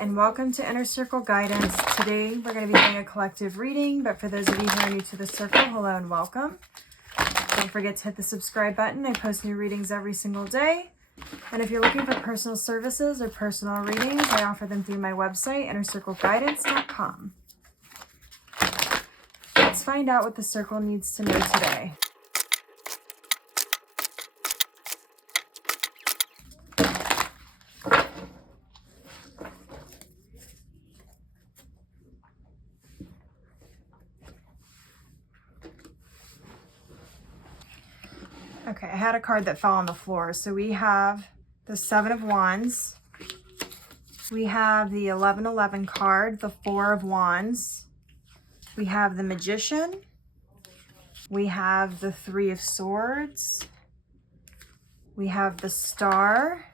and welcome to Inner Circle Guidance. Today we're going to be doing a collective reading, but for those of you who are new to the circle, hello and welcome. Don't forget to hit the subscribe button. I post new readings every single day. And if you're looking for personal services or personal readings, I offer them through my website, innercircleguidance.com. Let's find out what the circle needs to know today. Okay, I had a card that fell on the floor. So we have the Seven of Wands. We have the 1111 card, the Four of Wands. We have the Magician. We have the Three of Swords. We have the Star.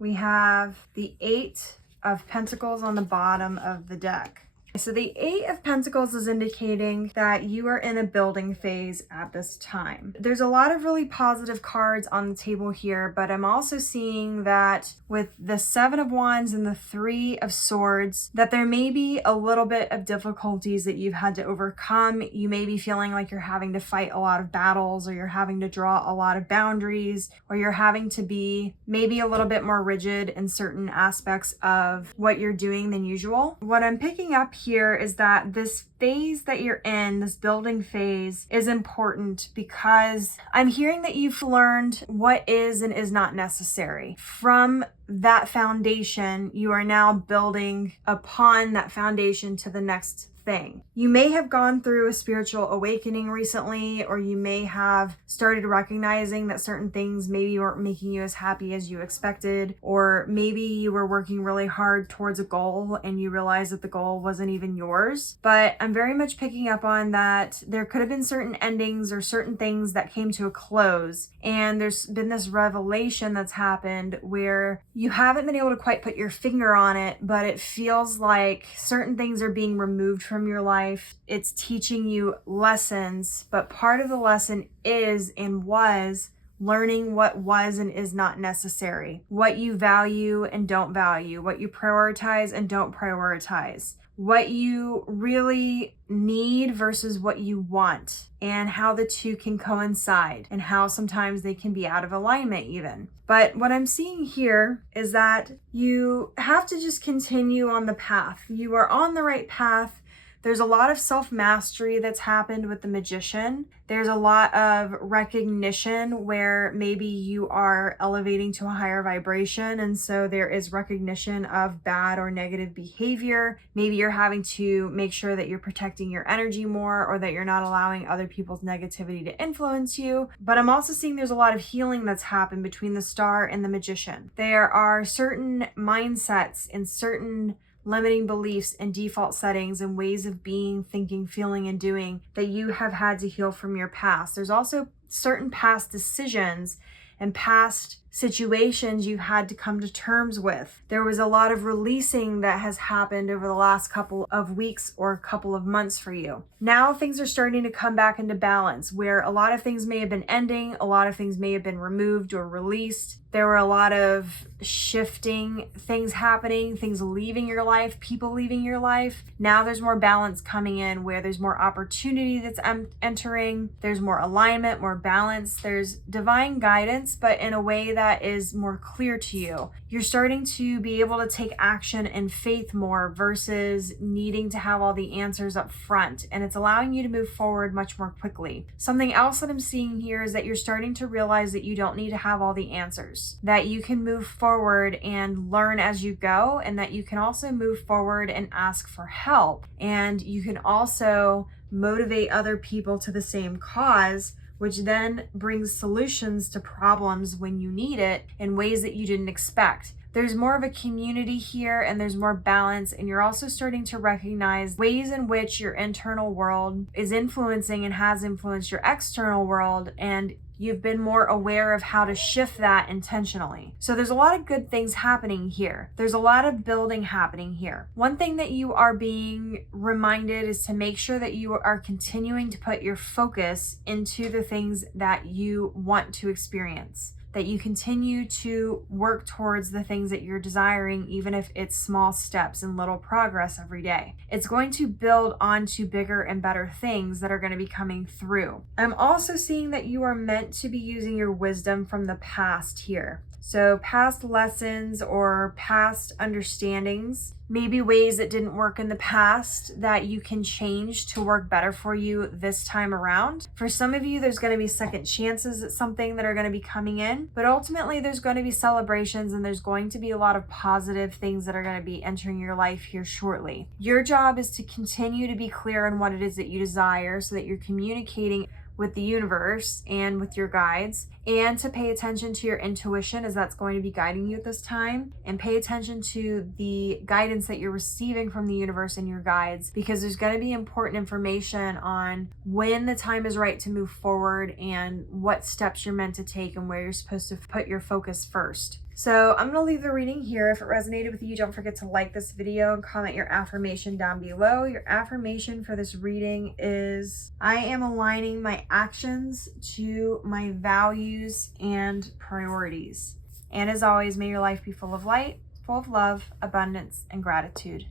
We have the Eight of Pentacles on the bottom of the deck. So the Eight of Pentacles is indicating that you are in a building phase at this time. There's a lot of really positive cards on the table here, but I'm also seeing that with the Seven of Wands and the Three of Swords, that there may be a little bit of difficulties that you've had to overcome. You may be feeling like you're having to fight a lot of battles, or you're having to draw a lot of boundaries, or you're having to be maybe a little bit more rigid in certain aspects of what you're doing than usual. What I'm picking up here is that this phase that you're in, this building phase, is important because I'm hearing that you've learned what is and is not necessary. From that foundation, you are now building upon that foundation to the next thing. You may have gone through a spiritual awakening recently, or you may have started recognizing that certain things maybe weren't making you as happy as you expected, or maybe you were working really hard towards a goal and you realized that the goal wasn't even yours. But I'm very much picking up on that there could have been certain endings or certain things that came to a close, and there's been this revelation that's happened where you haven't been able to quite put your finger on it, but it feels like certain things are being removed from your life. It's teaching you lessons, but part of the lesson is and was learning what was and is not necessary, what you value and don't value, what you prioritize and don't prioritize, what you really need versus what you want, and how the two can coincide, and how sometimes they can be out of alignment even. But what I'm seeing here is that you have to just continue on the path. You are on the right path. There's a lot of self-mastery that's happened with the Magician. There's a lot of recognition where maybe you are elevating to a higher vibration, and so there is recognition of bad or negative behavior. Maybe you're having to make sure that you're protecting your energy more, or that you're not allowing other people's negativity to influence you. But I'm also seeing there's a lot of healing that's happened between the Star and the Magician. There are certain mindsets and certain limiting beliefs and default settings and ways of being, thinking, feeling, and doing that you have had to heal from your past. There's also certain past decisions and past situations you've had to come to terms with. There was a lot of releasing that has happened over the last couple of weeks or couple of months for you. Now things are starting to come back into balance, where a lot of things may have been ending, a lot of things may have been removed or released. There were a lot of shifting things happening, things leaving your life, people leaving your life. Now there's more balance coming in, where there's more opportunity that's entering. There's more alignment, more balance. There's divine guidance, but in a way that is more clear to you. You're starting to be able to take action and faith more versus needing to have all the answers up front. And it's allowing you to move forward much more quickly. Something else that I'm seeing here is that you're starting to realize that you don't need to have all the answers, that you can move forward and learn as you go, and that you can also move forward and ask for help. And you can also motivate other people to the same cause, which then brings solutions to problems when you need it in ways that you didn't expect. There's more of a community here, and there's more balance, and you're also starting to recognize ways in which your internal world is influencing and has influenced your external world, and you've been more aware of how to shift that intentionally. So there's a lot of good things happening here. There's a lot of building happening here. One thing that you are being reminded is to make sure that you are continuing to put your focus into the things that you want to experience. that you continue to work towards the things that you're desiring, even if it's small steps and little progress every day. It's going to build onto bigger and better things that are going to be coming through. I'm also seeing that you are meant to be using your wisdom from the past here. So past lessons or past understandings, maybe ways that didn't work in the past that you can change to work better for you this time around. For some of you, there's going to be second chances at something that are going to be coming in, but ultimately there's going to be celebrations and there's going to be a lot of positive things that are going to be entering your life here shortly. Your job is to continue to be clear on what it is that you desire so that you're communicating with the universe and with your guides, and to pay attention to your intuition as that's going to be guiding you at this time, and pay attention to the guidance that you're receiving from the universe and your guides, because there's going to be important information on when the time is right to move forward and what steps you're meant to take and where you're supposed to put your focus first. So I'm going to leave the reading here. If it resonated with you, don't forget to like this video and comment your affirmation down below. Your affirmation for this reading is, I am aligning my actions to my values and priorities. And as always, may your life be full of light, full of love, abundance, and gratitude.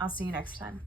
I'll see you next time.